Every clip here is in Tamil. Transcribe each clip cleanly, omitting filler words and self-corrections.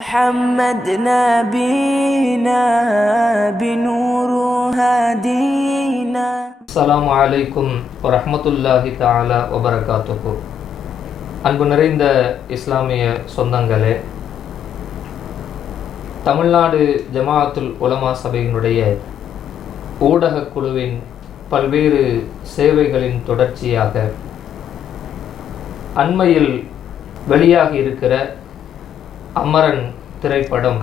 محمد نبينا بنور هدينا. அஸ்ஸலாமு அலைக்கும் வரஹ்மத்துல்லாஹி தஆலா வபரகாத்துஹு. அன்பு நிறைந்த இஸ்லாமிய சொந்தங்களே, தமிழ்நாடு ஜமாஅத்துல் உலமா சபையினுடைய ஊடகக் குழுவின் பல்வேறு சேவைகளின் தொடர்ச்சியாக அண்மையில் வெளியாகி இருக்கிற அமரன் திரைப்படம்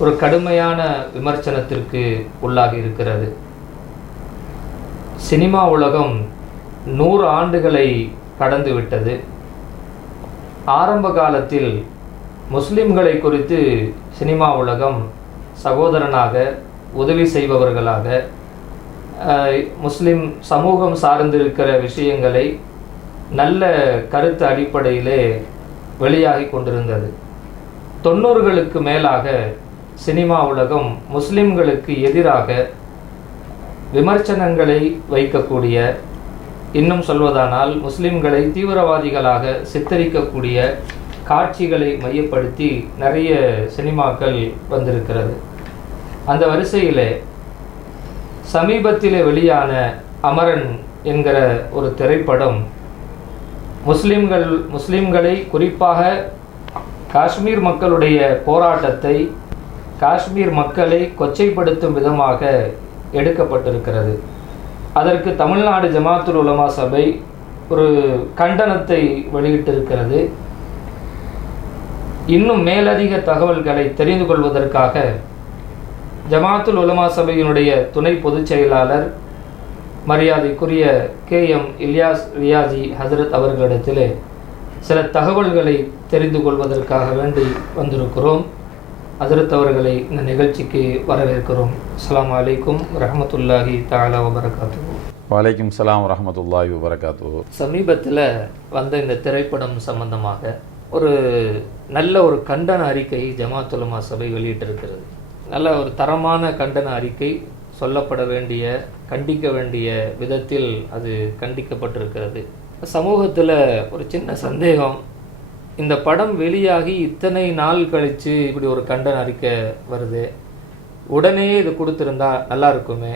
ஒரு கடுமையான விமர்சனத்திற்கு உள்ளாகி இருக்கிறது. சினிமா உலகம் 100 ஆண்டுகளை கடந்துவிட்டது. ஆரம்ப காலத்தில் முஸ்லிம்களை குறித்து சினிமா உலகம் சகோதரனாக, உதவி செய்பவர்களாக, முஸ்லிம் சமூகம் சார்ந்திருக்கிற விஷயங்களை நல்ல கருத்து அடிப்படையிலே வெளியாகி கொண்டிருந்தது. 90களுக்கு மேலாக சினிமா உலகம் முஸ்லிம்களுக்கு எதிராக விமர்சனங்களை வைக்கக்கூடிய, இன்னும் சொல்வதானால் முஸ்லிம்களை தீவிரவாதிகளாக சித்தரிக்கக்கூடிய காட்சிகளை மையப்படுத்தி நிறைய சினிமாக்கள் வந்திருக்கிறது. அந்த வரிசையிலே சமீபத்திலே வெளியான அமரன் என்கிற ஒரு திரைப்படம் முஸ்லிம்களை குறிப்பாக காஷ்மீர் மக்களுடைய போராட்டத்தை, காஷ்மீர் மக்களை கொச்சைப்படுத்தும் விதமாக எடுக்கப்பட்டிருக்கிறது. அதற்கு தமிழ்நாடு ஜமாஅத்துல் உலமா சபை ஒரு கண்டனத்தை வெளியிட்டிருக்கிறது. இன்னும் மேலதிக தகவல்களை தெரிந்து கொள்வதற்காக ஜமாஅத்துல் உலமா சபையினுடைய துணை பொதுச் செயலாளர் மரியாதைக்குரிய KM இல்யாஸ் ரியாஜி ஹசரத் அவர்களிடத்திலே சில தகவல்களை தெரிந்து கொள்வதற்காக வேண்டி வந்திருக்கிறோம். ஹசரத் அவர்களை இந்த நிகழ்ச்சிக்கு வரவேற்கிறோம். அஸ்ஸலாமு அலைக்கும் வரஹ்மத்துல்லாஹி தஆலா வபரகாத்துஹு. வலைக்கும் சலாம் வரஹ்மத்துல்லாஹி வபரகாத்துஹு. சமீபத்தில் வந்த இந்த திரைப்படம் சம்பந்தமாக ஒரு நல்ல ஒரு கண்டன அறிக்கை ஜமாஅத்துல் உலமா சபை வெளியிட்டிருக்கிறது. நல்ல ஒரு தரமான கண்டன அறிக்கை, சொல்லப்பட வேண்டிய, கண்டிக்க வேண்டிய விதத்தில் அது கண்டிக்கப்பட்டிருக்கிறது. சமூகத்தில் ஒரு சின்ன சந்தேகம், இந்த படம் வெளியாகி இத்தனை நாள் கழித்து இப்படி ஒரு கண்டன அறிக்கை வருது, உடனே இது கொடுத்துருந்தா நல்லா இருக்குமே,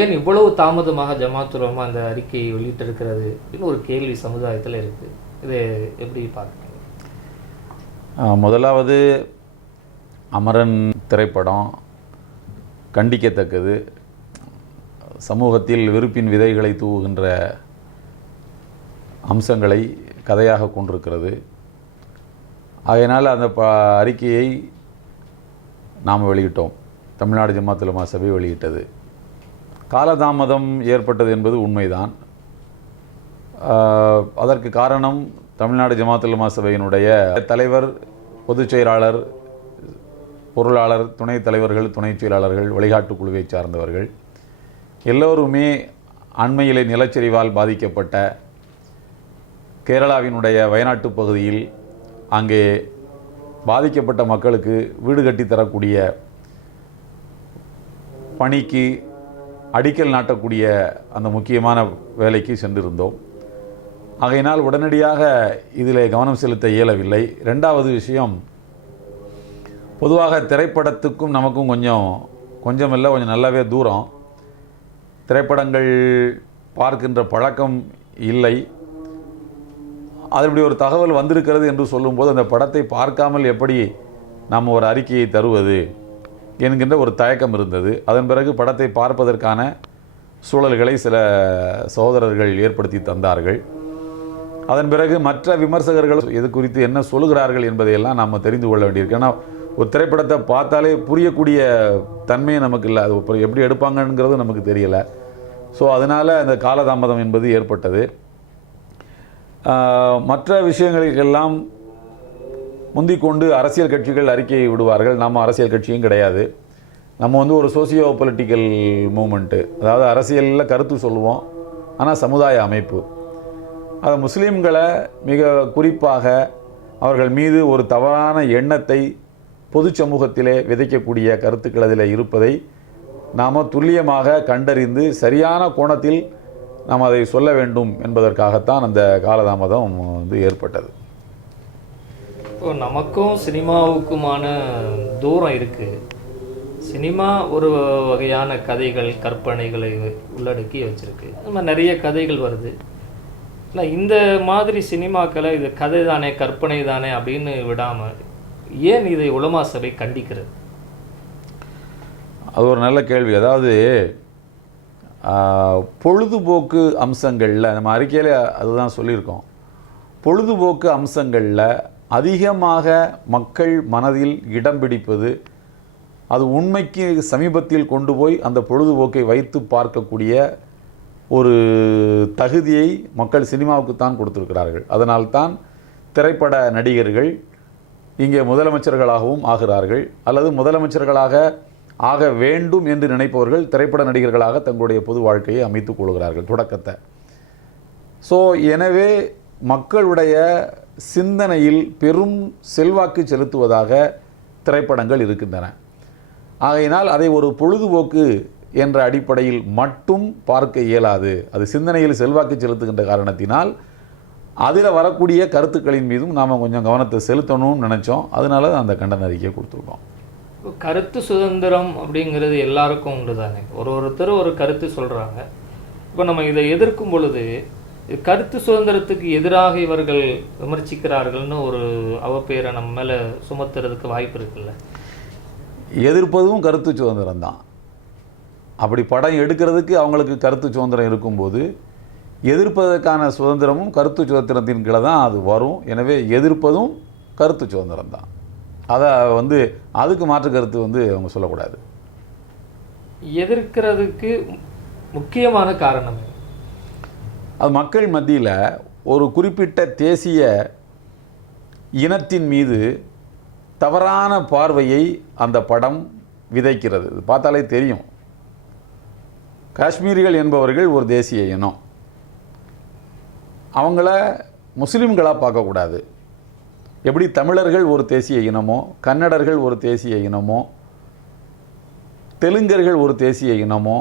ஏன் இவ்வளவு தாமதமாக ஜமாஅத்துல் உலமா அந்த அறிக்கையை வெளியிட்டிருக்கிறது அப்படின்னு ஒரு கேள்வி சமுதாயத்தில் இருக்குது. இது எப்படி பார்க்குறீங்க? முதலாவது, அமரன் திரைப்படம் கண்டிக்கத்தக்கது, சமூகத்தில் வெறுப்பின் விதைகளை தூவுகின்ற அம்சங்களை கதையாக கொண்டிருக்கிறது. ஆகையினால் அந்த அறிக்கையை நாம் வெளியிட்டோம். தமிழ்நாடு ஜமாஅத்துல் உலமா சபை வெளியிட்டது. காலதாமதம் ஏற்பட்டது என்பது உண்மைதான். அதற்கு காரணம் தமிழ்நாடு ஜமாஅத்துல் உலமா சபையினுடைய தலைவர், பொதுச் செயலாளர், பொருளாளர், துணைத் தலைவர்கள், துணைச் செயலாளர்கள், வழிகாட்டு குழுவை சார்ந்தவர்கள் எல்லோருமே அண்மையிலே நிலச்சரிவால் பாதிக்கப்பட்ட கேரளாவினுடைய வயநாட்டு பகுதியில் அங்கே பாதிக்கப்பட்ட மக்களுக்கு வீடு கட்டித்தரக்கூடிய பணிக்கு அடிக்கல் நாட்டக்கூடிய அந்த முக்கியமான வேலைக்கு சென்றிருந்தோம். ஆகையினால் உடனடியாக இதில் கவனம் செலுத்த இயலவில்லை. ரெண்டாவது விஷயம், பொதுவாக திரைப்படத்துக்கும் நமக்கும் கொஞ்சம் இல்லை, கொஞ்சம் நல்லாவே தூரம். திரைப்படங்கள் பார்க்கின்ற பழக்கம் இல்லை. அது இப்படி ஒரு தகவல் வந்திருக்கிறது என்று சொல்லும்போது அந்த படத்தை பார்க்காமல் எப்படி நாம் ஒரு அறிக்கையை தருவது என்கின்ற ஒரு தயக்கம் இருந்தது. அதன் பிறகு படத்தை பார்ப்பதற்கான சூழல்களை சில சகோதரர்கள் ஏற்படுத்தி தந்தார்கள். அதன் பிறகு மற்ற விமர்சகர்கள் இது குறித்து என்ன சொல்லுகிறார்கள் என்பதையெல்லாம் நாம் தெரிந்து கொள்ள வேண்டியிருக்கு. ஏன்னா ஒரு திரைப்படத்தை பார்த்தாலே புரியக்கூடிய தன்மையை நமக்கு இல்லை, அது எப்படி எடுப்பாங்கங்கிறது நமக்கு தெரியலை. ஸோ அதனால் அந்த காலதாமதம் என்பது ஏற்பட்டது. மற்ற விஷயங்களுக்கெல்லாம் முந்திக்கொண்டு அரசியல் கட்சிகள் அறிக்கையை விடுவார்கள். நம்ம அரசியல் கட்சியும் கிடையாது. நம்ம ஒரு சோசியோ பொலிட்டிக்கல் மூமெண்ட்டு, அதாவது அரசியலில் கருத்து சொல்லுவோம், ஆனால் சமுதாய அமைப்பு. அது முஸ்லீம்களை மிக குறிப்பாக அவர்கள் மீது ஒரு தவறான எண்ணத்தை பொது சமூகத்திலே விதைக்கக்கூடிய கருத்துக்கள் அதில் இருப்பதை நாம் துல்லியமாக கண்டறிந்து சரியான கோணத்தில் நாம் அதை சொல்ல வேண்டும் என்பதற்காகத்தான் அந்த காலதாமதம் ஏற்பட்டது. நமக்கும் சினிமாவுக்குமான தூரம் இருக்குது. சினிமா ஒரு வகையான கதைகள், கற்பனைகளை உள்ளடக்கி வச்சுருக்கு. நம்ம நிறைய கதைகள் வருது. இல்லை, இந்த மாதிரி சினிமாக்களை இது கதை தானே, கற்பனை தானே அப்படின்னு விடாமல் ஏன் இதை உலமா சபை கண்டிக்கிறது? அது ஒரு நல்ல கேள்வி. அதாவது பொழுதுபோக்கு அம்சங்களில் நம்ம அறிக்கையில் அதுதான் சொல்லியிருக்கோம். பொழுதுபோக்கு அம்சங்களில் அதிகமாக மக்கள் மனதில் இடம் பிடிப்பது, அது உண்மைக்கு சமீபத்தில் கொண்டு போய் அந்த பொழுதுபோக்கை வைத்து பார்க்கக்கூடிய ஒரு தகுதியை மக்கள் சினிமாவுக்கு தான் கொடுத்திருக்கிறார்கள். அதனால்தான் திரைப்பட நடிகர்கள் இங்கே முதலமைச்சர்களாகவும் ஆகிறார்கள், அல்லது முதலமைச்சர்களாக ஆக வேண்டும் என்று நினைப்பவர்கள் திரைப்பட நடிகர்களாக தங்களுடைய பொது வாழ்க்கையை அமைத்துக் கொள்கிறார்கள் தொடக்கத்தை. ஸோ எனவே மக்களுடைய சிந்தனையில் பெரும் செல்வாக்கு செலுத்துவதாக திரைப்படங்கள் இருக்கின்றன. ஆகையினால் அதை ஒரு பொழுதுபோக்கு என்ற அடிப்படையில் மட்டும் பார்க்க இயலாது. அது சிந்தனையில் செல்வாக்கு செலுத்துகின்ற காரணத்தினால் அதில் வரக்கூடிய கருத்துக்களின் மீதும் நாம் கொஞ்சம் கவனத்தை செலுத்தணும்னு நினச்சோம். அதனால அந்த கண்டன அறிக்கையை கொடுத்துருக்கோம். கருத்து சுதந்திரம் அப்படிங்கிறது எல்லாருக்கும் உண்டு தானே. ஒருத்தர் ஒரு கருத்து சொல்கிறாங்க. இப்போ நம்ம இதை எதிர்க்கும் பொழுது கருத்து சுதந்திரத்துக்கு எதிராக இவர்கள் விமர்சிக்கிறார்கள்னு ஒரு அவப்பெயரை நம்ம மேலே சுமத்துறதுக்கு வாய்ப்பு இருக்குல்ல? எதிர்ப்பதும் கருத்து சுதந்திரம் தான். அப்படி படம் எடுக்கிறதுக்கு அவங்களுக்கு கருத்து சுதந்திரம் இருக்கும்போது எதிர்ப்பதற்கான சுதந்திரமும் கருத்து சுதந்திரத்தின் கீழே தான் அது வரும். எனவே எதிர்ப்பதும் கருத்து சுதந்திரம் தான். அதை அதுக்கு மாற்று கருத்து அவங்க சொல்லக்கூடாது. எதிர்க்கிறதுக்கு முக்கியமான காரணம் அது மக்கள் மத்தியில் ஒரு குறிப்பிட்ட தேசிய இனத்தின் மீது தவறான பார்வையை அந்த படம் விதைக்கிறது. இது பார்த்தாலே தெரியும். காஷ்மீரிகள் என்பவர்கள் ஒரு தேசிய இனம். அவங்கள முஸ்லீம்களாக பார்க்கக்கூடாது. எப்படி தமிழர்கள் ஒரு தேசிய இனமோ, கன்னடர்கள் ஒரு தேசிய இனமோ, தெலுங்கர்கள் ஒரு தேசிய இனமோ,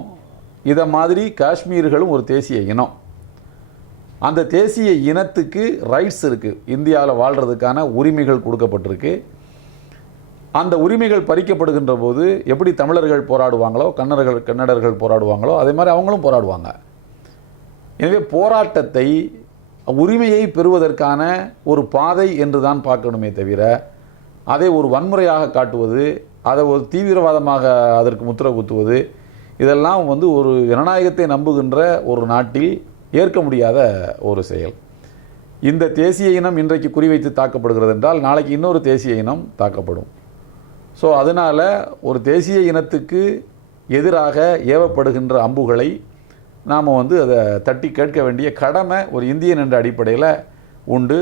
இதை மாதிரி காஷ்மீர்களும் ஒரு தேசிய இனம். அந்த தேசிய இனத்துக்கு ரைட்ஸ் இருக்குது. இந்தியாவில் வாழ்கிறதுக்கான உரிமைகள் கொடுக்கப்பட்டிருக்கு. அந்த உரிமைகள் பறிக்கப்படுகின்ற போது எப்படி தமிழர்கள் போராடுவாங்களோ, கன்னடர்கள் போராடுவாங்களோ, அதே மாதிரி அவங்களும் போராடுவாங்க. எனவே போராட்டத்தை, உரிமையை பெறுவதற்கான ஒரு பாதை என்று தான் பார்க்கணுமே தவிர அதை ஒரு வன்முறையாக காட்டுவது, அதை ஒரு தீவிரவாதமாக அதற்கு முத்திரை குத்துவது, இதெல்லாம் ஒரு ஜனநாயகத்தை நம்புகின்ற ஒரு நாட்டில் ஏற்க முடியாத ஒரு செயல். இந்த தேசிய இனம் இன்றைக்கு குறிவைத்து தாக்கப்படுகிறது என்றால் நாளைக்கு இன்னொரு தேசிய இனம் தாக்கப்படும். ஸோ அதனால் ஒரு தேசிய இனத்துக்கு எதிராக ஏவப்படுகின்ற அம்புகளை நாம் அதை தட்டி கேட்க வேண்டிய கடமை ஒரு இந்தியன் என்ற அடிப்படையில் உண்டு.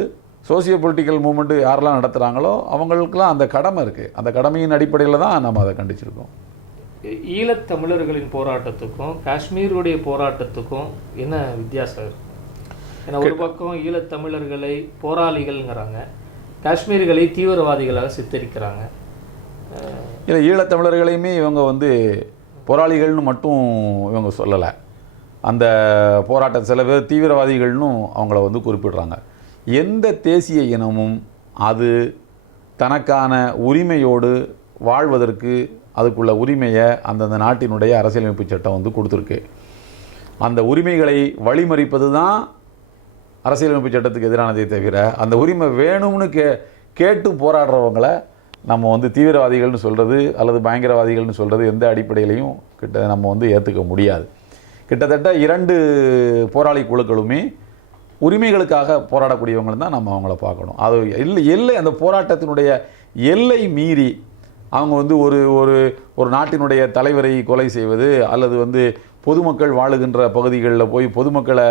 சோசியோ பொலிட்டிக்கல் மூவ்மெண்ட்டு யாரெல்லாம் நடத்துகிறாங்களோ அவங்களுக்கெல்லாம் அந்த கடமை இருக்குது. அந்த கடமையின் அடிப்படையில் தான் நம்ம அதை கண்டிச்சிருக்கோம். ஈழத்தமிழர்களின் போராட்டத்துக்கும் காஷ்மீருடைய போராட்டத்துக்கும் என்ன வித்தியாசம்? ஏன்னா ஒரு பக்கம் ஈழத்தமிழர்களை போராளிகள்ங்கிறாங்க, காஷ்மீர்களை தீவிரவாதிகளாக சித்தரிக்கிறாங்க. இல்லை, ஈழத்தமிழர்களையுமே இவங்க போராளிகள்னு மட்டும் இவங்க சொல்லலை. அந்த போராட்ட சில பேர் தீவிரவாதிகள்னு அவங்கள குறிப்பிடுறாங்க. எந்த தேசிய இனமும் அது தனக்கான உரிமையோடு வாழ்வதற்கு அதுக்குள்ள உரிமையை அந்தந்த நாட்டினுடைய அரசியலமைப்பு சட்டம் கொடுத்துருக்கு. அந்த உரிமைகளை வழிமறிப்பது தான் அரசியலமைப்பு சட்டத்துக்கு எதிரானதை தவிர அந்த உரிமை வேணும்னு கேட்டு போராடுறவங்களை நம்ம தீவிரவாதிகள்னு சொல்கிறது அல்லது பயங்கரவாதிகள்னு சொல்கிறது எந்த அடிப்படையிலையும் நம்ம ஏற்றுக்க முடியாது. கிட்டத்தட்ட 2 போராளி குழுக்களுமே உரிமைகளுக்காக போராடக்கூடியவங்க தான் நம்ம அவங்கள பார்க்கணும். அது எல்லை அந்த போராட்டத்தினுடைய எல்லை மீறி அவங்க ஒரு நாட்டினுடைய தலைவரை கொலை செய்வது அல்லது பொதுமக்கள் வாழுகின்ற பகுதிகளில் போய் பொதுமக்களை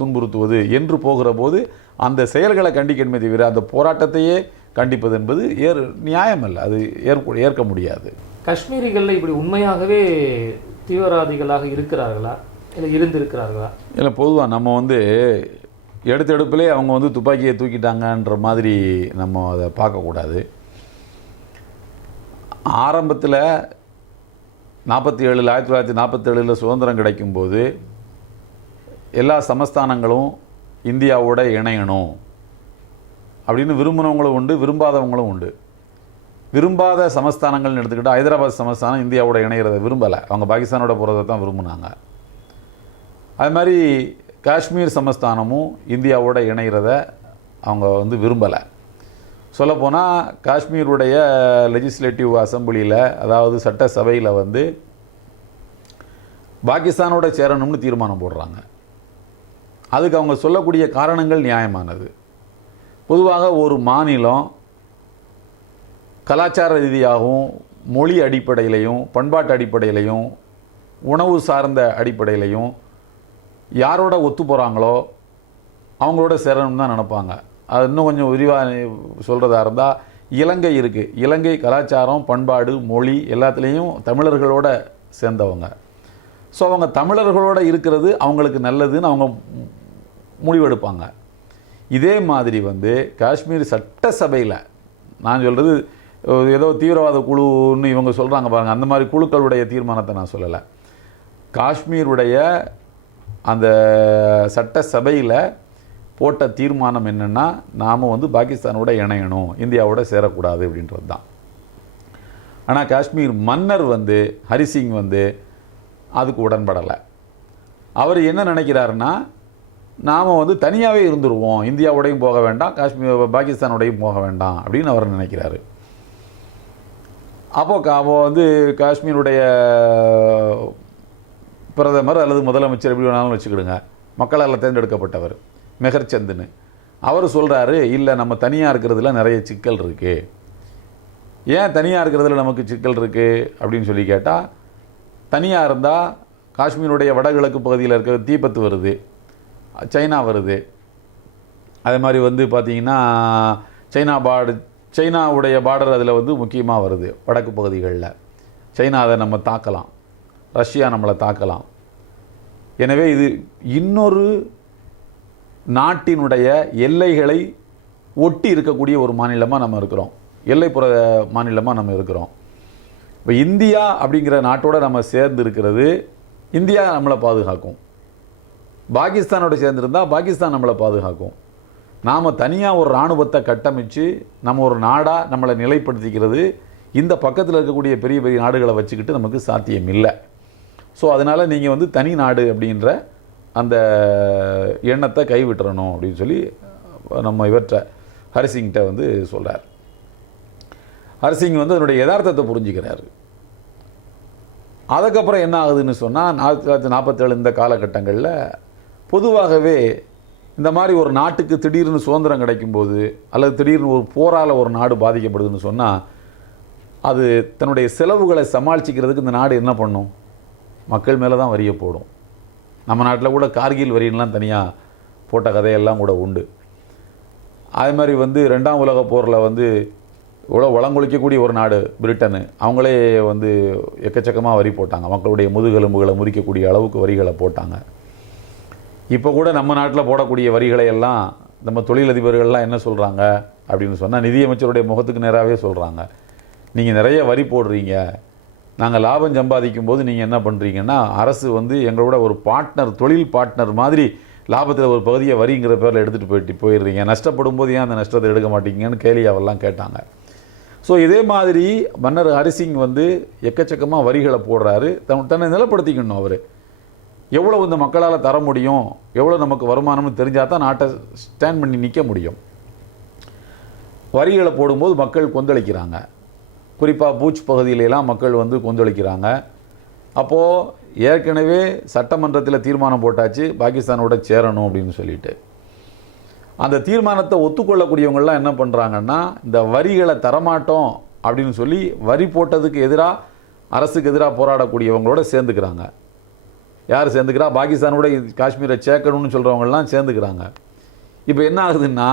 துன்புறுத்துவது என்று போகிற போது அந்த செயல்களை கண்டிக்கணுமே தவிர அந்த போராட்டத்தையே கண்டிப்பது என்பது நியாயம் அல்ல. அது ஏற்க முடியாது. காஷ்மீரிகளில் இப்படி உண்மையாகவே தீவிரவாதிகளாக இருக்கிறார்களா இல்லை இருந்திருக்கிறார்களா? இல்லை, பொதுவாக நம்ம எடுத்தெடுப்பிலே அவங்க துப்பாக்கியை தூக்கிட்டாங்கன்ற மாதிரி நம்ம அதை பார்க்கக்கூடாது. ஆரம்பத்தில் 1947 சுதந்திரம் கிடைக்கும்போது எல்லா சமஸ்தானங்களும் இந்தியாவோட இணையணும் அப்படின்னு விரும்பினவங்களும் உண்டு, விரும்பாதவங்களும் உண்டு. விரும்பாத சமஸ்தானங்கள்னு எடுத்துக்கிட்டால் ஹைதராபாத் சமஸ்தானம் இந்தியாவோட இணைகிறத விரும்பலை, அவங்க பாகிஸ்தானோட போகிறத தான் விரும்பினாங்க. அது மாதிரி காஷ்மீர் சமஸ்தானமும் இந்தியாவோட இணைகிறத அவங்க வந்து விரும்பலை. சொல்லப்போனால் காஷ்மீருடைய லெஜிஸ்லேட்டிவ் அசம்பிளியில், அதாவது சட்டசபையில் வந்து பாகிஸ்தானோட சேரணும்னு தீர்மானம் போடுறாங்க. அதுக்கு அவங்க சொல்லக்கூடிய காரணங்கள் நியாயமானது. பொதுவாக ஒரு மாநிலம் கலாச்சார ரீதியாகவும், மொழி அடிப்படையிலையும், பண்பாட்டு அடிப்படையிலையும், உணவு சார்ந்த அடிப்படையிலையும் யாரோட ஒத்து போகிறாங்களோ அவங்களோட சேரணும்னு தான் நினைப்பாங்க. அது இன்னும் கொஞ்சம் விரிவாக சொல்கிறதா இருந்தால் இலங்கை இருக்குது. இலங்கை கலாச்சாரம், பண்பாடு, மொழி எல்லாத்துலேயும் தமிழர்களோட சேர்ந்தவங்க. ஸோ அவங்க தமிழர்களோட இருக்கிறது அவங்களுக்கு நல்லதுன்னு அவங்க முடிவெடுப்பாங்க. இதே மாதிரி வந்து காஷ்மீர் சட்டசபையில், நான் சொல்கிறது ஏதோ தீவிரவாத குழுன்னு இவங்க சொல்கிறாங்க பாருங்கள், அந்த மாதிரி குழுக்களுடைய தீர்மானத்தை நான் சொல்லலை. காஷ்மீருடைய அந்த சட்டசபையில் போட்ட தீர்மானம் என்னென்னா, நாம் வந்து பாகிஸ்தானோட இணையணும், இந்தியாவோட சேரக்கூடாது அப்படின்றது தான். ஆனால் காஷ்மீர் மன்னர் வந்து ஹரிசிங் வந்து அதுக்கு உடன்படலை. அவர் என்ன நினைக்கிறாருன்னா, நாம் வந்து தனியாகவே இருந்துருவோம், இந்தியாவோடையும் போக வேண்டாம், பாகிஸ்தானோடையும் போக வேண்டாம் அப்படின்னு அவர் நினைக்கிறாரு. அப்போ வந்து காஷ்மீருடைய பிரதமர் அல்லது முதலமைச்சர் எப்படி வேணாலும் வச்சுக்கிடுங்க, மக்களால் தேர்ந்தெடுக்கப்பட்டவர் மெஹர்சந்துன்னு, அவர் சொல்கிறாரு, இல்லை நம்ம தனியாக இருக்கிறதுல நிறைய சிக்கல் இருக்குது. ஏன் தனியாக இருக்கிறதுல நமக்கு சிக்கல் இருக்குது அப்படின்னு சொல்லி கேட்டால், தனியாக இருந்தால் காஷ்மீருடைய வடகிழக்கு பகுதியில் இருக்க தீபத்து வருது, சைனா வருது. அதே மாதிரி வந்து பார்த்திங்கன்னா சைனாவுடைய பார்டர் அதில் வந்து முக்கியமாக வருது. வடக்கு பகுதிகளில் சைனா அதை நம்ம தாக்கலாம், ரஷ்யா நம்மளை தாக்கலாம். எனவே இது இன்னொரு நாட்டினுடைய எல்லைகளை ஒட்டி இருக்கக்கூடிய ஒரு மாநிலமாக நம்ம இருக்கிறோம், எல்லைப்புற மாநிலமாக நம்ம இருக்கிறோம். இப்போ இந்தியா அப்படிங்கிற நாட்டோட நம்ம சேர்ந்து இருக்கிறது, இந்தியா நம்மளை பாதுகாக்கும். பாகிஸ்தானோட சேர்ந்துருந்தால் பாகிஸ்தான் நம்மளை பாதுகாக்கும். நாம் தனியாக ஒரு இராணுவத்தை கட்டமைச்சு நம்ம ஒரு நாடாக நம்மளை நிலைப்படுத்திக்கிறது இந்த பக்கத்தில் இருக்கக்கூடிய பெரிய பெரிய நாடுகளை வச்சுக்கிட்டு நமக்கு சாத்தியம் இல்லை. ஸோ அதனால் நீங்கள் வந்து தனி நாடு அப்படின்ற அந்த எண்ணத்தை கைவிட்டுறணும் அப்படின்னு சொல்லி நம்ம இவற்றை ஹரிசிங்கிட்ட வந்து சொல்கிறார். ஹரிசிங் வந்து அதனுடைய யதார்த்தத்தை புரிஞ்சுக்கிறார். அதுக்கப்புறம் என்ன ஆகுதுன்னு சொன்னால் 1947 இந்த காலகட்டங்களில் பொதுவாகவே இந்த மாதிரி ஒரு நாட்டுக்கு திடீர்னு சுதந்திரம் கிடைக்கும்போது அல்லது திடீர்னு ஒரு போரால் ஒரு நாடு பாதிக்கப்படுதுன்னு சொன்னால் அது தன்னுடைய செலவுகளை சமாளிச்சிக்கிறதுக்கு இந்த நாடு என்ன பண்ணும்? மக்கள் மேலே தான் வரியை போடும். நம்ம நாட்டில் கூட கார்கில் வரின்லாம் தனியாக போட்ட கதையெல்லாம் கூட உண்டு. அதே மாதிரி வந்து 2ஆம் உலக போரில் வந்து இவ்வளோ வளங்கொழிக்கக்கூடிய ஒரு நாடு பிரிட்டனு, அவங்களே வந்து எக்கச்சக்கமாக வரி போட்டாங்க, மக்களுடைய முதுகெலும்புகளை முறிக்கக்கூடிய அளவுக்கு வரிகளை போட்டாங்க. இப்போ கூட நம்ம நாட்டில் போடக்கூடிய வரிகளை எல்லாம் நம்ம தொழிலதிபர்கள்லாம் என்ன சொல்கிறாங்க அப்படின்னு சொன்னால், நிதியமைச்சருடைய முகத்துக்கு நேராகவே சொல்கிறாங்க, நீங்கள் நிறைய வரி போடுறீங்க, நாங்கள் லாபம் சம்பாதிக்கும் போது நீங்கள் என்ன பண்ணுறீங்கன்னா, அரசு வந்து எங்களோட ஒரு பார்ட்னர், தொழில் பார்ட்னர் மாதிரி லாபத்தில் ஒரு பகுதியை வரிங்கிற பேரில் எடுத்துகிட்டு போயிடுறீங்க, நஷ்டப்படும் போது ஏன் அந்த நஷ்டத்தை எடுக்க மாட்டீங்கன்னு கேலியாவெல்லாம் கேட்டாங்க. ஸோ இதே மாதிரி மன்னர் ஹரிசிங் வந்து எக்கச்சக்கமாக வரிகளை போடுறாரு. தன்னை நிலப்படுத்திக்கணும். அவர் எவ்வளோ இந்த மக்களால் தர முடியும், எவ்வளோ நமக்கு வருமானம்னு தெரிஞ்சால் தான் நாட்டை ஸ்டாண்ட் பண்ணி நிற்க முடியும். வரிகளை போடும்போது மக்கள் கொந்தளிக்கிறாங்க. குறிப்பாக பூச் பகுதியிலெல்லாம் மக்கள் வந்து கொந்தளிக்கிறாங்க. அப்போது ஏற்கனவே சட்டமன்றத்தில் தீர்மானம் போட்டாச்சு பாகிஸ்தானோட சேரணும் அப்படின்னு சொல்லிட்டு. அந்த தீர்மானத்தை ஒத்துக்கொள்ளக்கூடியவங்கள்லாம் என்ன பண்ணுறாங்கன்னா, இந்த வரிகளை தரமாட்டோம் அப்படின்னு சொல்லி வரி போட்டதுக்கு எதிராக, அரசுக்கு எதிராக போராடக்கூடியவங்களோட சேர்ந்துக்கிறாங்க. யார் சேர்ந்துக்கிறா? பாகிஸ்தானோட காஷ்மீரை சேர்க்கணும்னு சொல்கிறவங்கலாம் சேர்ந்துக்கிறாங்க. இப்போ என்ன ஆகுதுன்னா,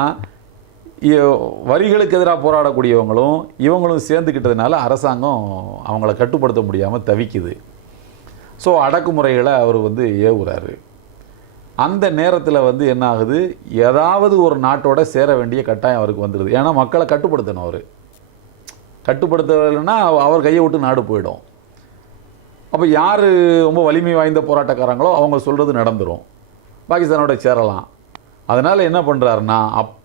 வரிகளுக்கு எதிராக போராடக்கூடியவங்களும் இவங்களும் சேர்ந்துக்கிட்டதுனால அரசாங்கம் அவங்கள கட்டுப்படுத்த முடியாமல் தவிக்குது. ஸோ அடக்குமுறைகளை அவர் வந்து ஏவுறாரு. அந்த நேரத்தில் வந்து என்ன ஆகுது, ஏதாவது ஒரு நாட்டோட சேர வேண்டிய கட்டாயம் அவருக்கு வந்துடுது. ஏன்னா மக்களை கட்டுப்படுத்தணும். அவர் கட்டுப்படுத்தலைன்னா அவர் கையை விட்டு நாடு போயிடும். அப்போ யார் ரொம்ப வலிமை வாய்ந்த போராட்டக்காரங்களோ அவங்க சொல்கிறது நடந்துடும், பாகிஸ்தானோட சேரலாம். அதனால் என்ன பண்ணுறாருன்னா,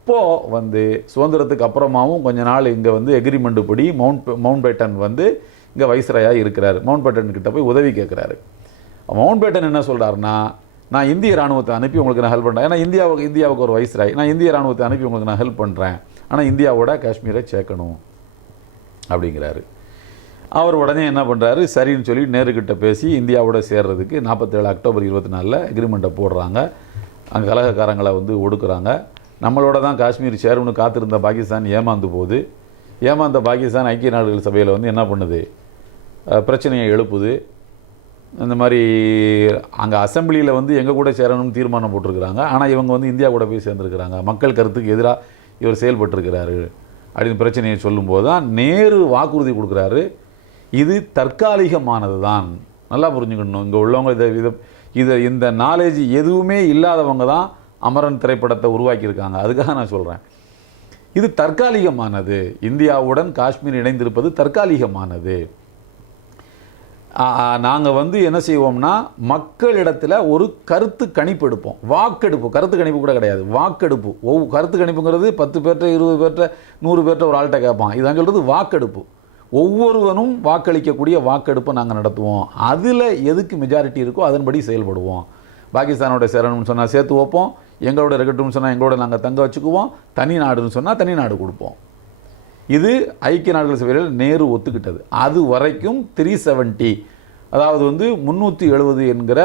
இப்போது வந்து சுதந்திரத்துக்கு அப்புறமாவும் கொஞ்ச நாள் இங்கே வந்து எக்ரிமெண்ட் படி மவுண்ட் பேட்டன் வந்து இங்கே வைஸ்ராயாக இருக்கிறார். மவுண்ட் பேட்டன் கிட்ட போய் உதவி கேட்குறாரு. மவுண்ட் பேட்டன் என்ன சொல்கிறாருன்னா, நான் இந்திய ராணுவத்தை அனுப்பி உங்களுக்கு நான் ஹெல்ப் பண்ணுறேன். ஏன்னா இந்தியாவுக்கு ஒரு வைஸ்ராய், நான் இந்திய ராணுவத்தை அனுப்பி உங்களுக்கு நான் ஹெல்ப் பண்ணுறேன், ஆனால் இந்தியாவோட காஷ்மீரை சேர்க்கணும் அப்படிங்கிறாரு. அவர் உடனே என்ன பண்ணுறாரு, சரின்னு சொல்லி நேருக்கிட்ட பேசி இந்தியாவோட சேர்றதுக்கு 47 அக்டோபர் 24 எக்ரிமெண்ட்டை போடுறாங்க. அங்கே கலகக்காரங்களை வந்து ஒடுக்குறாங்க. நம்மளோட தான் காஷ்மீர் சேரும்னு காத்திருந்த பாகிஸ்தான் ஏமாந்து போகுது. ஏமாந்த பாகிஸ்தான் ஐக்கிய நாடுகள் சபையில் வந்து என்ன பண்ணுது, பிரச்சனையை எழுப்புது. இந்த மாதிரி அங்கே அசம்பிளியில் வந்து எங்கள் கூட சேரணும்னு தீர்மானம் போட்டிருக்கிறாங்க. ஆனால் இவங்க வந்து இந்தியா கூட போய் சேர்ந்துருக்கிறாங்க. மக்கள் கருத்துக்கு எதிராக இவர் செயல்பட்டுருக்கிறாரு அப்படின்னு பிரச்சனையை சொல்லும்போது தான் நேரு வாக்குறுதி கொடுக்குறாரு, இது தற்காலிகமானது தான். நல்லா புரிஞ்சுக்கணும். இங்கே உள்ளவங்க இந்த நாலேஜ் எதுவுமே இல்லாதவங்க தான் அமரன் திரைப்படத்தை உருவாக்கியிருக்காங்க. அதுக்காக நான் சொல்கிறேன், இது தற்காலிகமானது. இந்தியாவுடன் காஷ்மீர் இணைந்திருப்பது தற்காலிகமானது. நாங்கள் வந்து என்ன செய்வோம்னா, மக்களிடத்தில் ஒரு கருத்து கணிப்பு எடுப்போம். வாக்கெடுப்பு, கருத்து கணிப்பு கூட கிடையாது, வாக்கெடுப்பு. கருத்து கணிப்புங்கிறது 10 பேர்ட்ட 20 பேர்ட்ட 100 பேர்ட்ட ஒரு ஆள்கிட்ட கேட்பான். இதான் சொல்கிறது வாக்கெடுப்பு. ஒவ்வொருவனும் வாக்களிக்கக்கூடிய வாக்கெடுப்பை நாங்கள் நடத்துவோம். அதில் எதுக்கு மெஜாரிட்டி இருக்கோ அதன்படி செயல்படுவோம். பாகிஸ்தானோட சேரணும்னு சொன்னால் சேர்த்து வைப்போம், எங்களோட இருக்கட்டும்னு சொன்னால் எங்களோட நாங்கள் தங்க வச்சுக்குவோம், தனி நாடுன்னு சொன்னால் தனி நாடு கொடுப்போம். இது ஐக்கிய நாடுகள் சபையில் நேரு ஒத்துக்கிட்டது. அது வரைக்கும் 370, அதாவது வந்து 370 என்கிற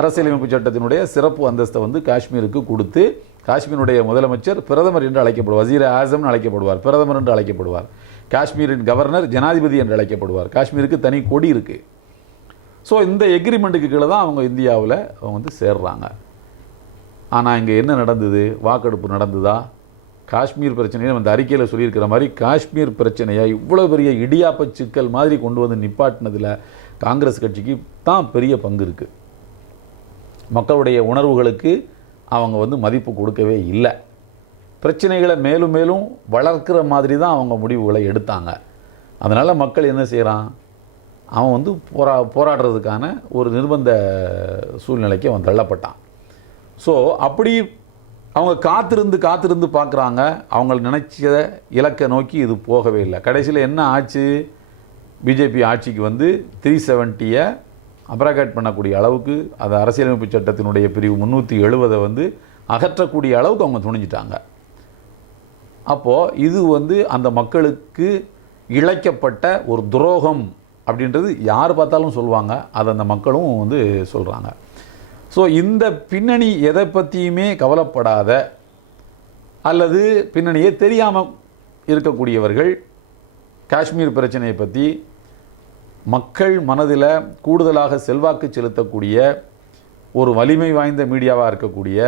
அரசியலமைப்பு சட்டத்தினுடைய சிறப்பு அந்தஸ்தை வந்து காஷ்மீருக்கு கொடுத்து, காஷ்மீருடைய முதலமைச்சர் பிரதமர் என்று அழைக்கப்படுவார், வசீர் ஆசம்னு அழைக்கப்படுவார், பிரதமர் என்று அழைக்கப்படுவார். காஷ்மீரின் கவர்னர் ஜனாதிபதி என்று அழைக்கப்படுவார். காஷ்மீருக்கு தனி கொடி இருக்குது. ஸோ இந்த எக்ரிமெண்ட்டுக்கு கீழே தான் அவங்க இந்தியாவில் அவங்க வந்து சேர்றாங்க. ஆனால் இங்கே என்ன நடந்தது, வாக்கெடுப்பு நடந்ததா? காஷ்மீர் பிரச்சனையை அந்த அறிக்கையில் சொல்லியிருக்கிற மாதிரி காஷ்மீர் பிரச்சனையை இவ்வளோ பெரிய இடியாப்ப சிக்கல் மாதிரி கொண்டு வந்து நிப்பாட்டினதில் காங்கிரஸ் கட்சிக்கு தான் பெரிய பங்கு இருக்குது. மக்களுடைய உணர்வுகளுக்கு அவங்க வந்து மதிப்பு கொடுக்கவே இல்லை. பிரச்சனைகளை மேலும் மேலும் வளர்க்கிற மாதிரி தான் அவங்க முடிவுகளை எடுத்தாங்க. அதனால் மக்கள் என்ன செய்கிறான், அவன் வந்து போராடுறதுக்கான ஒரு நிர்பந்த சூழ்நிலைக்கு அவன் தள்ளப்பட்டான். ஸோ அப்படி அவங்க காத்திருந்து பார்க்குறாங்க. அவங்க நினைச்ச இலக்கை நோக்கி இது போகவே இல்லை. கடைசியில் என்ன ஆச்சு, பிஜேபி ஆட்சிக்கு வந்து 370 அப்ராகேட் பண்ணக்கூடிய அளவுக்கு, அது அரசியலமைப்பு சட்டத்தினுடைய பிரிவு 370 வந்து அகற்றக்கூடிய அளவுக்கு அவங்க துணிஞ்சிட்டாங்க. அப்போது இது வந்து அந்த மக்களுக்கு இழைக்கப்பட்ட ஒரு துரோகம் அப்படின்றது யார் பார்த்தாலும் சொல்லுவாங்க. அதை அந்த மக்களும் வந்து சொல்கிறாங்க. ஸோ இந்த பின்னணி எதை பற்றியுமே கவலைப்படாத அல்லது பின்னணியே தெரியாமல் இருக்கக்கூடியவர்கள் காஷ்மீர் பிரச்சனையை பற்றி மக்கள் மனதில் கூடுதலாக செல்வாக்கு செலுத்தக்கூடிய ஒரு வலிமை வாய்ந்த மீடியாவாக இருக்கக்கூடிய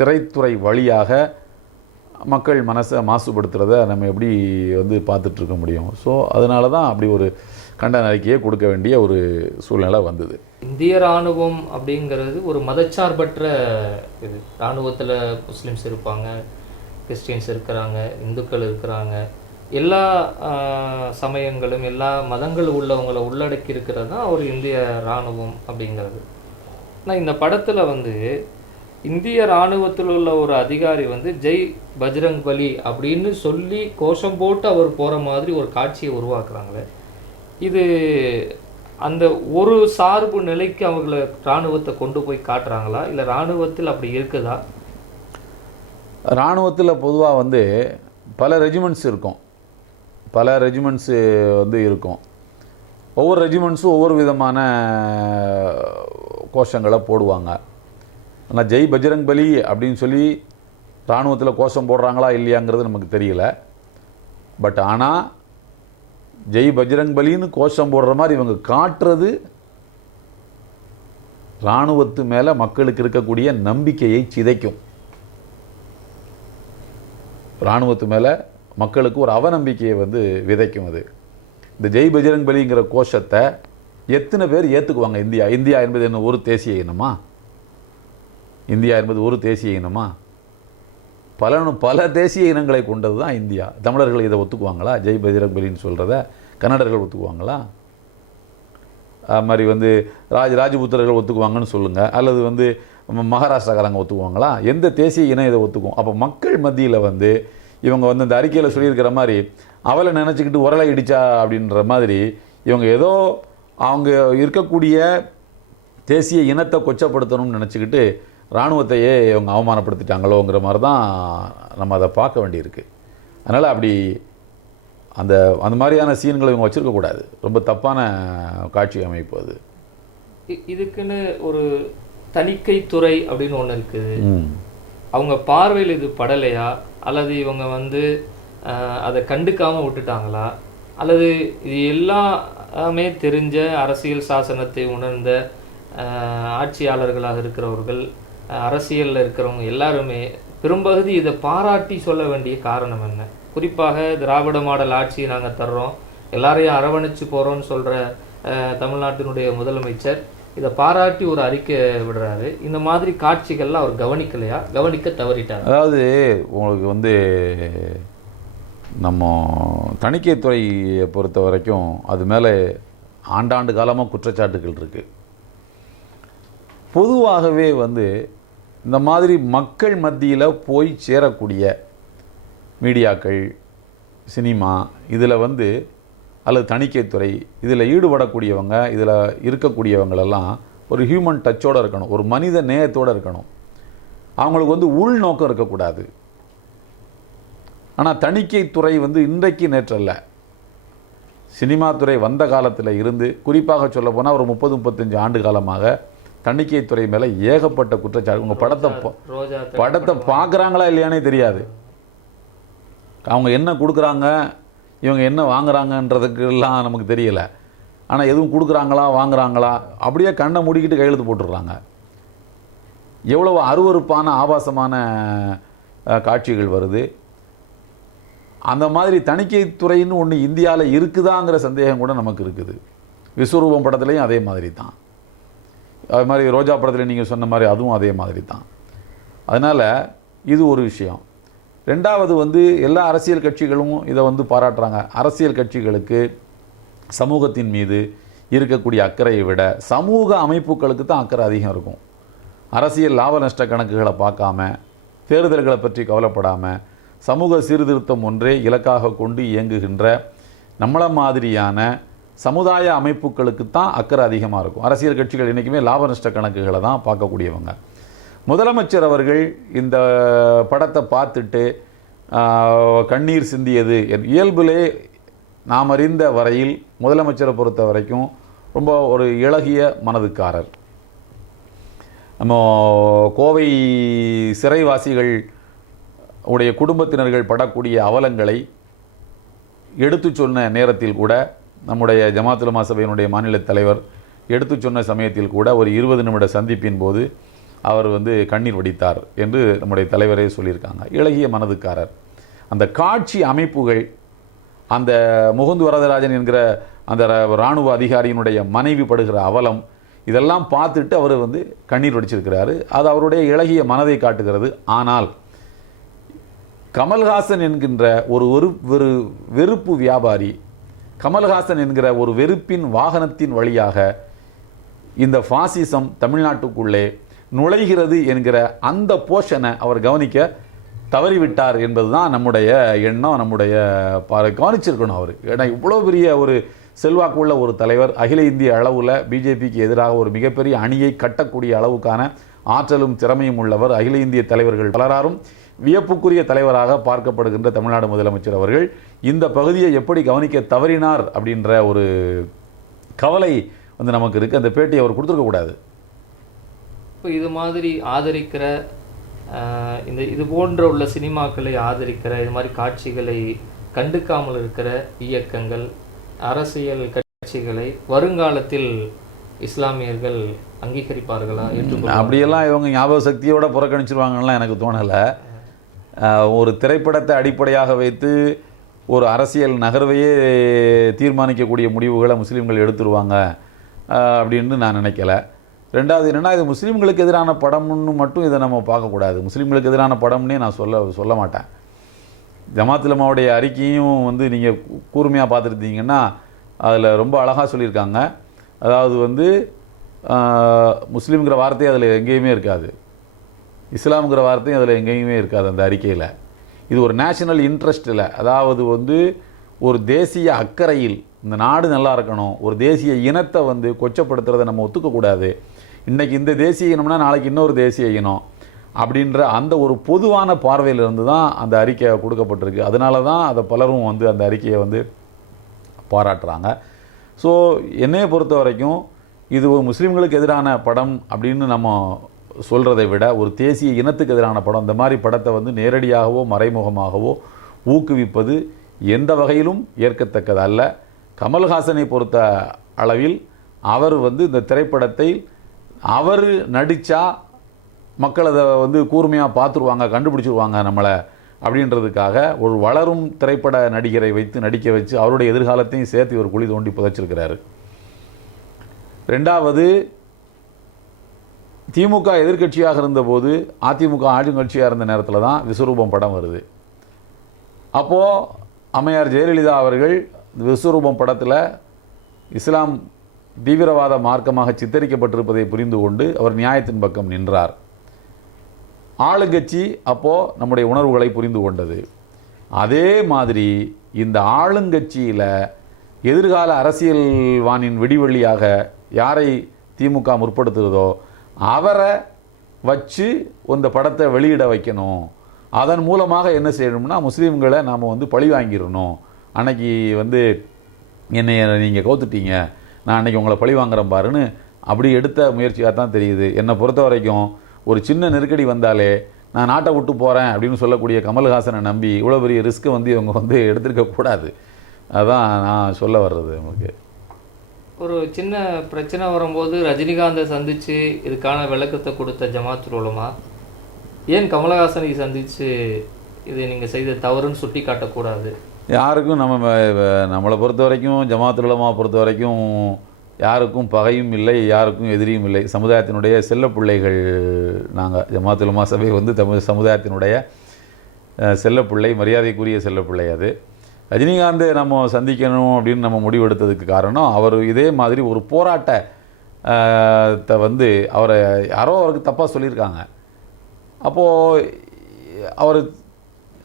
திரைத்துறை வழியாக மக்கள் மனசை மாசுபடுத்துகிறத நம்ம எப்படி வந்து பார்த்துட்ருக்க முடியும். ஸோ அதனால தான் அப்படி ஒரு கண்டன அறிக்கையை கொடுக்க வேண்டிய ஒரு சூழ்நிலை வந்தது. இந்திய இராணுவம் அப்படிங்கிறது ஒரு மதச்சார்பற்ற இது. இராணுவத்தில் முஸ்லீம்ஸ் இருப்பாங்க, கிறிஸ்டியன்ஸ் இருக்கிறாங்க, இந்துக்கள் இருக்கிறாங்க, எல்லா சமயங்களும் எல்லா மதங்கள் உள்ளவங்களை உள்ளடக்கி இருக்கிறது தான் ஒரு இந்திய இராணுவம் அப்படிங்கிறது. ஆனால் இந்த படத்தில் வந்து இந்திய இராணுவத்தில் உள்ள ஒரு அதிகாரி வந்து ஜெய் பஜ்ரங் பலி அப்படின்னு சொல்லி கோஷம் போட்டு அவர் போகிற மாதிரி ஒரு காட்சியை உருவாக்குறாங்களே, இது அந்த ஒரு சார்பு நிலைக்கு அவங்கள இராணுவத்தை கொண்டு போய் காட்டுறாங்களா, இல்லை இராணுவத்தில் அப்படி இருக்குதா? இராணுவத்தில் பொதுவாக வந்து பல ரெஜிமெண்ட்ஸ் இருக்கும், பல ரெஜிமெண்ட்ஸு வந்து இருக்கும். ஒவ்வொரு ரெஜிமெண்ட்ஸும் ஒவ்வொரு விதமான கோஷங்களை போடுவாங்க. ஆனால் ஜெய் பஜ்ரங் பலி அப்படின்னு சொல்லி இராணுவத்தில் கோஷம் போடுறாங்களா இல்லையாங்கிறது நமக்கு தெரியல. பட் ஆனால் ஜெய் பஜ்ரங் பலின்னு கோஷம் போடுற மாதிரி இவங்க காட்டுறது இராணுவத்து மேலே மக்களுக்கு இருக்கக்கூடிய நம்பிக்கையை சிதைக்கும். இராணுவத்து மேலே மக்களுக்கு ஒரு அவநம்பிக்கையை வந்து விதைக்கும். அது இந்த ஜெய் பஜ்ரங் பலிங்கிற கோஷத்தை எத்தனை பேர் ஏற்றுக்குவாங்க? இந்தியா என்பது என்ன ஒரு தேசிய இனமா? இந்தியா என்பது ஒரு தேசிய இனமா? பல தேசிய இனங்களை கொண்டது தான் இந்தியா. தமிழர்கள் இதை ஒத்துக்குவாங்களா? ஜெய் பஜ்ரங் பலின்னு சொல்கிறத கன்னடர்கள் ஒத்துக்குவாங்களா? அது மாதிரி வந்து ராஜபுத்திரர்கள் ஒத்துக்குவாங்கன்னு சொல்லுங்கள். அல்லது வந்து மகாராஷ்டிராக்காரங்க ஒத்துக்குவாங்களா? எந்த தேசிய இனம் இதை ஒத்துக்கும்? அப்போ மக்கள் மத்தியில் வந்து இவங்க வந்து இந்த அறிக்கையில் சொல்லியிருக்கிற மாதிரி அவளை நினச்சிக்கிட்டு உரலை இடிச்சா அப்படின்ற மாதிரி இவங்க ஏதோ அவங்க இருக்கக்கூடிய தேசிய இனத்தை கொச்சப்படுத்தணும்னு நினச்சிக்கிட்டு இராணுவத்தையே இவங்க அவமானப்படுத்திட்டாங்களோங்கிற மாதிரி தான் நம்ம அதை பார்க்க வேண்டியிருக்கு. அதனால் அப்படி அந்த அந்த மாதிரியான சீன்களை இவங்க வச்சுருக்கக்கூடாது. ரொம்ப தப்பான காட்சி அமைப்பு அது. இதுக்குன்னு ஒரு தணிக்கைத்துறை அப்படின்னு ஒன்று இருக்குது. அவங்க பார்வையில் இது படலையா, அல்லது இவங்க வந்து அதை கண்டுக்காமல் விட்டுட்டாங்களா, அல்லது இது எல்லாமே தெரிஞ்ச அரசியல் சாசனத்தை உணர்ந்த ஆட்சியாளர்களாக இருக்கிறவர்கள், அரசியலில் இருக்கிறவங்க எல்லாருமே பெரும்பகுதி இதை பாராட்டி சொல்ல வேண்டிய காரணம் என்ன? குறிப்பாக திராவிட மாடல் ஆட்சியை நாங்கள் தர்றோம், எல்லாரையும் அரவணைச்சு போகிறோன்னு சொல்கிற தமிழ்நாட்டினுடைய முதலமைச்சர் இதை பாராட்டி ஒரு அறிக்கை விடுறாரு. இந்த மாதிரி காட்சிகள்லாம் அவர் கவனிக்கலையா, கவனிக்க தவறிட்டார்? அதாவது உங்களுக்கு வந்து நம்ம தணிக்கைத்துறையை பொறுத்த வரைக்கும் அது மேலே ஆண்டாண்டு காலமாக குற்றச்சாட்டுகள் இருக்குது. பொதுவாகவே வந்து இந்த மாதிரி மக்கள் மத்தியில் போய் சேரக்கூடிய மீடியாக்கள், சினிமா, இதில் வந்து அல்லது தணிக்கைத்துறை இதில் ஈடுபடக்கூடியவங்க, இதில் இருக்கக்கூடியவங்களெல்லாம் ஒரு ஹியூமன் டச்சோடு இருக்கணும், ஒரு மனித நேயத்தோடு இருக்கணும். அவங்களுக்கு வந்து உள்நோக்கம் இருக்கக்கூடாது. ஆனால் தணிக்கைத்துறை வந்து இன்றைக்கு நேற்றல்ல, சினிமா துறை வந்த காலத்தில் இருந்து குறிப்பாக சொல்ல போனால் ஒரு 30-35 ஆண்டு காலமாக தணிக்கைத்துறை மேலே ஏகப்பட்ட குற்றச்சாட்டு. உங்கள் படத்தை பார்க்குறாங்களா இல்லையானே தெரியாது. அவங்க என்ன கொடுக்குறாங்க, இவங்க என்ன வாங்குறாங்கன்றதுக்கெல்லாம் நமக்கு தெரியலை. ஆனால் எதுவும் கொடுக்குறாங்களா வாங்குறாங்களா அப்படியே கண்ணை மூடிக்கிட்டு கையெழுத்து போட்டுடுறாங்க. எவ்வளவு அருவருப்பான ஆபாசமான காட்சிகள் வருது. அந்த மாதிரி தணிக்கைத்துறைன்னு ஒன்று இந்தியாவில் இருக்குதாங்கிற சந்தேகம் கூட நமக்கு இருக்குது. விஸ்வரூபம் படத்துலையும் அதே மாதிரி தான். அது மாதிரி ரோஜா படத்தில் நீங்கள் சொன்ன மாதிரி அதுவும் அதே மாதிரி தான். அதனால் இது ஒரு விஷயம். ரெண்டாவது வந்து எல்லா அரசியல் கட்சிகளும் இதை வந்து பாராட்டுறாங்க. அரசியல் கட்சிகளுக்கு சமூகத்தின் மீது இருக்கக்கூடிய அக்கறையை விட சமூக அமைப்புகளுக்கு தான் அக்கறை அதிகம் இருக்கும். அரசியல் லாப நஷ்ட கணக்குகளை பார்க்காம, தேர்தல்களை பற்றி கவலைப்படாமல், சமூக சீர்திருத்தம் ஒன்றே இலக்காக கொண்டு இயங்குகின்ற நம்மள மாதிரியான சமுதாய அமைப்புகளுக்கு தான் அக்கறை அதிகமாக இருக்கும். அரசியல் கட்சிகள் என்றைக்குமே லாப நஷ்ட கணக்குகளை தான் பார்க்கக்கூடியவங்க. முதலமைச்சர் அவர்கள் இந்த படத்தை பார்த்துட்டு கண்ணீர் சிந்தியது இயல்பிலே நாம் அறிந்த வரையில் முதலமைச்சரை பொறுத்த வரைக்கும் ரொம்ப ஒரு இளகிய மனதுக்காரர். நம்ம கோவை சிறைவாசிகள் உடைய குடும்பத்தினர்கள் படக்கூடிய அவலங்களை எடுத்து சொன்ன நேரத்தில் கூட நம்முடைய ஜமாத் உலமா சபையினுடைய மாநில தலைவர் எடுத்து சொன்ன சமயத்தில் கூட ஒரு 20 நிமிட சந்திப்பின் போது அவர் வந்து கண்ணீர் வடித்தார் என்று நம்முடைய தலைவரே சொல்லியிருக்காங்க. இளகிய மனதுக்காரர். அந்த காட்சி அமைப்புகள், அந்த முகுந்து வரதராஜன் என்கிற அந்த இராணுவ அதிகாரியினுடைய மனைவி படுகிற அவலம், இதெல்லாம் பார்த்துட்டு அவர் வந்து கண்ணீர் வடிச்சிருக்கிறாரு. அது அவருடைய இளகிய மனதை காட்டுகிறது. ஆனால் கமல்ஹாசன் என்கின்ற ஒரு வெறுப்பு வியாபாரி, கமல்ஹாசன் என்கிற ஒரு வெறுப்பின் வாகனத்தின் வழியாக இந்த பாசிசம் தமிழ்நாட்டுக்குள்ளே நுழைகிறது என்கிற அந்த போஷனை அவர் கவனிக்க தவறிவிட்டார் என்பதுதான் நம்முடைய எண்ணம். நம்முடைய கவனிச்சிருக்கணும் அவர். ஏன்னா இவ்வளோ பெரிய ஒரு செல்வாக்குள்ள ஒரு தலைவர், அகில இந்திய அளவில் பிஜேபிக்கு எதிராக ஒரு மிகப்பெரிய அணியை கட்டக்கூடிய அளவுக்கான ஆற்றலும் திறமையும் உள்ளவர். அகில இந்திய தலைவர்கள் பலராரும் வியப்புக்குரிய தலைவராக பார்க்கப்படுகின்ற தமிழ்நாடு முதலமைச்சர் அவர்கள் இந்த பகுதியை எப்படி கவனிக்க தவறினார் அப்படின்ற ஒரு கவலை வந்து நமக்கு இருக்குது. அந்த பேட்டியை அவர் கொடுத்துருக்கக்கூடாது. இப்போ இது மாதிரி ஆதரிக்கிற இது போன்ற உள்ள சினிமாக்களை ஆதரிக்கிற, இது மாதிரி காட்சிகளை கண்டுக்காமல் இருக்கிற இயக்கங்கள், அரசியல் கட்சிகளை வருங்காலத்தில் இஸ்லாமியர்கள் அங்கீகரிப்பார்களா? அப்படியெல்லாம் இவங்க ஞாபக சக்தியோட புறக்கணிச்சிருவாங்கலாம் எனக்கு தோணலை. ஒரு திரைப்படத்தை அடிப்படையாக வைத்து ஒரு அரசியல் நகர்வையே தீர்மானிக்கக்கூடிய முடிவுகளை முஸ்லீம்கள் எடுத்துருவாங்க அப்படின்னு நான் நினைக்கல. ரெண்டாவது என்னென்னா, இது முஸ்லீம்களுக்கு எதிரான படம்னு மட்டும் இதை நம்ம பார்க்கக்கூடாது. முஸ்லீம்களுக்கு எதிரான படம்னே நான் சொல்ல மாட்டேன். ஜமாத் உலமாவுடைய அறிக்கையும் வந்து நீங்கள் கூர்மையாக பார்த்துருந்தீங்கன்னா அதில் ரொம்ப அழகாக சொல்லியிருக்காங்க. அதாவது வந்து முஸ்லீம்ங்கிற வார்த்தையே அதில் எங்கேயுமே இருக்காது, இஸ்லாம்ங்கிற வார்த்தையும் அதில் எங்கேயுமே இருக்காது அந்த அறிக்கையில். இது ஒரு நேஷனல் இன்ட்ரெஸ்ட்டில், அதாவது வந்து ஒரு தேசிய அக்கறையில் இந்த நாடு நல்லா இருக்கணும், ஒரு தேசிய இனத்தை வந்து கொச்சப்படுத்துறதை நம்ம ஒத்துக்கக்கூடாது, இன்றைக்கி இந்த தேசிய இனம்னா நாளைக்கு இன்னொரு தேசிய இனம் அப்படின்ற அந்த ஒரு பொதுவான பார்வையிலிருந்து தான் அந்த அறிக்கை கொடுக்கப்பட்டிருக்கு. அதனால தான் அதை பலரும் வந்து அந்த அறிக்கையை வந்து பாராட்டுறாங்க. ஸோ என்னையை பொறுத்த வரைக்கும் இது ஒரு முஸ்லீம்களுக்கு எதிரான படம் அப்படின்னு நம்ம சொல்கிறதை விட ஒரு தேசிய இனத்துக்கு எதிரான படம். இந்த மாதிரி படத்தை வந்து நேரடியாகவோ மறைமுகமாகவோ ஊக்குவிப்பது எந்த வகையிலும் ஏற்கத்தக்கது அல்ல. கமல்ஹாசனை பொறுத்த அளவில் அவர் வந்து இந்த திரைப்படத்தை அவர் நடித்தா மக்கள் அதை வந்து கூர்மையாக பார்த்துருவாங்க, கண்டுபிடிச்சிருவாங்க நம்மளை அப்படின்றதுக்காக ஒரு வளரும் திரைப்பட நடிகரை வைத்து நடிக்க வச்சு அவருடைய எதிர்காலத்தையும் சேர்த்து ஒரு குழி தோண்டி புதைச்சிருக்கிறாரு. ரெண்டாவது, திமுக எதிர்க்கட்சியாக இருந்தபோது அதிமுக ஆளுங்கட்சியாக இருந்த நேரத்தில் தான் விஸ்வரூபம் படம் வருது. அப்போது அம்மையார் ஜெயலலிதா அவர்கள் விஸ்வரூபம் படத்தில் இஸ்லாம் தீவிரவாத மார்க்கமாக சித்தரிக்கப்பட்டிருப்பதை புரிந்து கொண்டு அவர் நியாயத்தின் பக்கம் நின்றார். ஆளுங்கட்சி அப்போது நம்முடைய உணர்வுகளை புரிந்து கொண்டது. அதே மாதிரி இந்த ஆளுங்கட்சியில் எதிர்கால அரசியல்வானின் விடிவெள்ளியாக யாரை திமுக முற்படுத்துகிறதோ அவரை வச்சு இந்த படத்தை வெளியிட வைக்கணும். அதன் மூலமாக என்ன செய்யணும்னா முஸ்லீம்களை நாம் வந்து பழி வாங்கிடணும். அன்னைக்கு வந்து என்னை நீங்கள் கவுத்துட்டீங்க, நான் அன்றைக்கி உங்களை பழி வாங்குறேன் பாருன்னு அப்படி எடுத்த முயற்சியாக தான் தெரியுது. என்னை பொறுத்த வரைக்கும் ஒரு சின்ன நெருக்கடி வந்தாலே நான் நாட்டை விட்டு போகிறேன் அப்படின்னு சொல்லக்கூடிய கமல்ஹாசனை நம்பி இவ்வளோ பெரிய ரிஸ்க்கு வந்து இவங்க வந்து எடுத்துருக்கக்கூடாது. அதுதான் நான் சொல்ல வர்றது. நமக்கு ஒரு சின்ன பிரச்சனை வரும்போது ரஜினிகாந்தை சந்தித்து இதுக்கான விளக்கத்தை கொடுத்த ஜமாத்துல் உலமா ஏன் கமல்ஹாசனை சந்தித்து இதை நீங்கள் செய்த தவறுன்னு சுட்டி காட்டக்கூடாது? யாருக்கும் நம்மளை பொறுத்த வரைக்கும் ஜமாத்துல் உலமா பொறுத்த வரைக்கும் யாருக்கும் பகையும் இல்லை, யாருக்கும் எதிரியும் இல்லை. சமுதாயத்தினுடைய செல்ல பிள்ளைகள் நாங்கள். ஜமாத்துல் உலமா சபை வந்து சமுதாயத்தினுடைய செல்லப்பிள்ளை, மரியாதைக்குரிய செல்லப்பிள்ளை. அது ரஜினிகாந்தை நம்ம சந்திக்கணும் அப்படின்னு நம்ம முடிவெடுத்ததுக்கு காரணம் அவர் இதே மாதிரி ஒரு போராட்டத்தை வந்து அவரை யாரோ அவருக்கு தப்பாக சொல்லியிருக்காங்க. அப்போது அவர்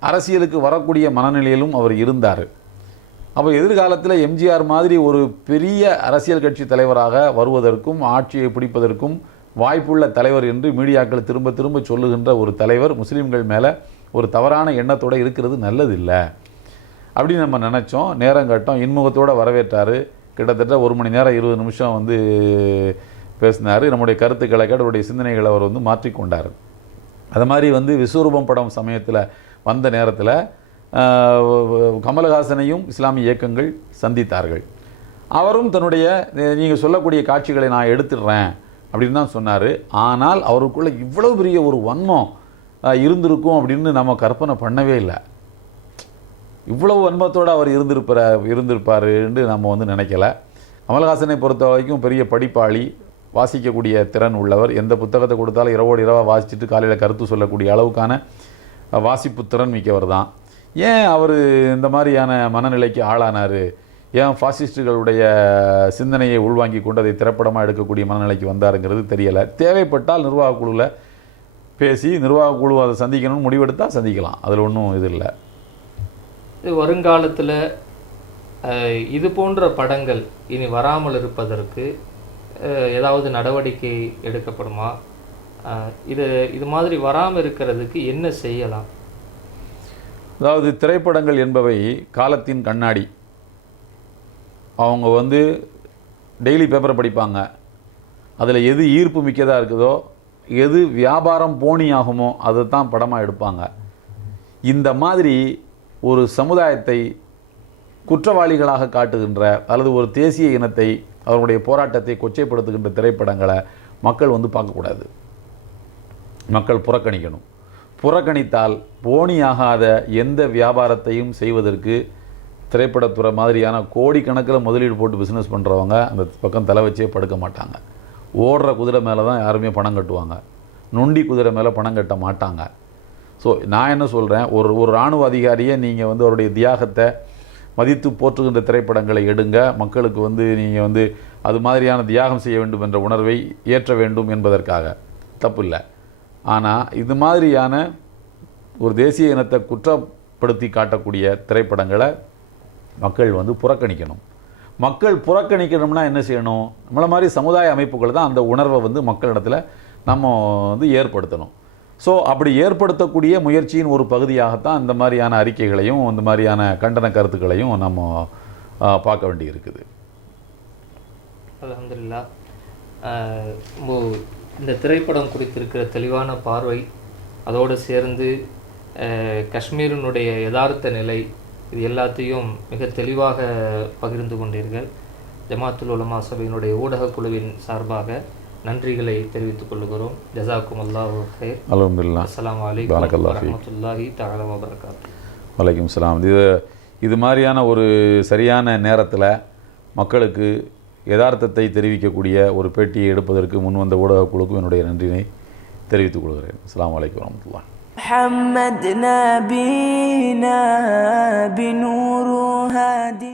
அரசியலுக்கு வரக்கூடிய மனநிலையிலும் அவர் இருந்தார். அப்போ எதிர்காலத்தில் எம்ஜிஆர் மாதிரி ஒரு பெரிய அரசியல் கட்சி தலைவராக வருவதற்கும் ஆட்சியை பிடிப்பதற்கும் வாய்ப்புள்ள தலைவர் என்று மீடியாக்கள் திரும்ப திரும்ப சொல்லுகின்ற ஒரு தலைவர் முஸ்லீம்கள் மேலே ஒரு தவறான எண்ணத்தோடு இருக்கிறது நல்லதில்லை அப்படின்னு நம்ம நினச்சோம். நேரங்கட்டம் இன்முகத்தோடு வரவேற்றார். கிட்டத்தட்ட 1 மணி நேரம் 20 நிமிஷம் வந்து பேசினார். நம்முடைய கருத்துக்களை அவருடைய சிந்தனைகளை அவர் வந்து மாற்றிக்கொண்டார். அது மாதிரி வந்து விஸ்வரூபம் படம் சமயத்தில் வந்த நேரத்தில் கமல்ஹாசனையும் இஸ்லாமிய இயக்கங்கள் சந்தித்தார்கள். அவரும் தன்னுடைய நீங்கள் சொல்லக்கூடிய காட்சிகளை நான் எடுத்துடுறேன் அப்படின்னு தான் சொன்னார். ஆனால் அவருக்குள்ளே இவ்வளோ பெரிய ஒரு வன்மம் இருந்திருக்கும் அப்படின்னு நம்ம கற்பனை பண்ணவே இல்லை. இவ்வளவு வன்மத்தோடு அவர் இருந்திருப்பாருன்னு நம்ம வந்து நினைக்கல. கமல்ஹாசனை பொறுத்த வரைக்கும் பெரிய படிப்பாளி, வாசிக்கக்கூடிய திறன் உள்ளவர். எந்த புத்தகத்தை கொடுத்தாலும் இரவோடு இரவாக வாசிச்சுட்டு காலையில் கருத்து சொல்லக்கூடிய அளவுக்கான வாசிப்பு திறன் மிக்கவர் தான். ஏன் அவர் இந்த மாதிரியான மனநிலைக்கு ஆளானார்? ஏன் ஃபாசிஸ்டுகளுடைய சிந்தனையை உள்வாங்கி கொண்டு அதை திரைப்படமாக எடுக்கக்கூடிய மனநிலைக்கு வந்தாருங்கிறது தெரியலை. தேவைப்பட்டால் நிர்வாக குழுவில் பேசி நிர்வாக குழு அதை சந்திக்கணும்னு முடிவெடுத்தால் சந்திக்கலாம். அதில் ஒன்றும் இது இல்லை. வருங்காலத்தில் இது போன்ற படங்கள் இனி வராமல் இருப்பதற்கு ஏதாவது நடவடிக்கை எடுக்கப்படுமா? இது மாதிரி வராமல் இருக்கிறதுக்கு என்ன செய்யலாம்? அதாவது திரைப்படங்கள் என்பவை காலத்தின் கண்ணாடி. அவங்க வந்து டெய்லி பேப்பரை படிப்பாங்க. அதில் எது ஈர்ப்பு மிக்கதாக இருக்குதோ, எது வியாபாரம் போனி ஆகுமோ அதை தான் படமாக எடுப்பாங்க. இந்த மாதிரி ஒரு சமுதாயத்தை குற்றவாளிகளாக காட்டுகின்ற அல்லது ஒரு தேசிய இனத்தை அவருடைய போராட்டத்தை கொச்சைப்படுத்துகின்ற திரைப்படங்களை மக்கள் வந்து பார்க்கக்கூடாது. மக்கள் புறக்கணிக்கணும். புறக்கணித்தால் போனியாகாத எந்த வியாபாரத்தையும் செய்வதற்கு திரைப்படத்துறை மாதிரியான கோடிக்கணக்கில் முதலீடு போட்டு பிஸ்னஸ் பண்ணுறவங்க அந்த பக்கம் தலை வச்சே படுக்க மாட்டாங்க. ஓடுற குதிரை மேலே தான் யாருமே பணம் கட்டுவாங்க, நொண்டி குதிரை மேலே பணம் கட்ட மாட்டாங்க. ஸோ நான் என்ன சொல்கிறேன், ஒரு இராணுவ அதிகாரியை நீங்கள் வந்து அவருடைய தியாகத்தை மதித்து போற்றுகின்ற திரைப்படங்களை எடுங்க, மக்களுக்கு நீங்கள் அது மாதிரியான தியாகம் செய்ய வேண்டும் என்ற உணர்வை ஏற்ற வேண்டும் என்பதற்காக தப்பு இல்லை. ஆனால் இது மாதிரியான ஒரு தேசிய இனத்தை குற்றப்படுத்தி காட்டக்கூடிய திரைப்படங்களை மக்கள் புறக்கணிக்கணும். மக்கள் புறக்கணிக்கணும்னா என்ன செய்யணும்? நம்மளை மாதிரி சமுதாய அமைப்புகள் தான் அந்த உணர்வை மக்களிடத்தில் நம்ம ஏற்படுத்தணும். ஸோ அப்படி ஏற்படுத்தக்கூடிய முயற்சியின் ஒரு பகுதியாகத்தான் இந்த மாதிரியான அறிக்கைகளையும் இந்த மாதிரியான கண்டன கருத்துக்களையும் நம்ம பார்க்க வேண்டி இருக்குது. அல்ஹம்துலில்லாஹ். இந்த திரைப்படம் குறித்திருக்கிற தெளிவான பார்வை, அதோடு சேர்ந்து காஷ்மீரினுடைய யதார்த்த நிலை, இது எல்லாத்தையும் மிக தெளிவாக பகிர்ந்து கொண்டீர்கள். ஜமாத்துல் உலமா சபையினுடைய ஊடகக் குழுவின் சார்பாக நன்றிகளை தெரிவித்துக் கொள்கிறோம். ஜஸாக்கும் அல்லாஹு ஹைர். அல்ஹம்துலில்லாஹ். அஸ்ஸலாமு அலைக்கும் வரஹ்மத்துல்லாஹி தஆலா வ பரகாத்துஹு. வலைக்கும் ஸலாம். இது மாதிரியான ஒரு சரியான நேரத்தில் மக்களுக்கு யதார்த்தத்தை தெரிவிக்கக்கூடிய ஒரு பேட்டியை எடுப்பதற்கு முன்வந்த ஊடகக் குழுக்கும் என்னுடைய நன்றினை தெரிவித்துக் கொள்கிறேன். அஸ்ஸலாமு அலைக்கும் வரஹ்மத்துல்லாஹ். محمد نبينا بنور هادي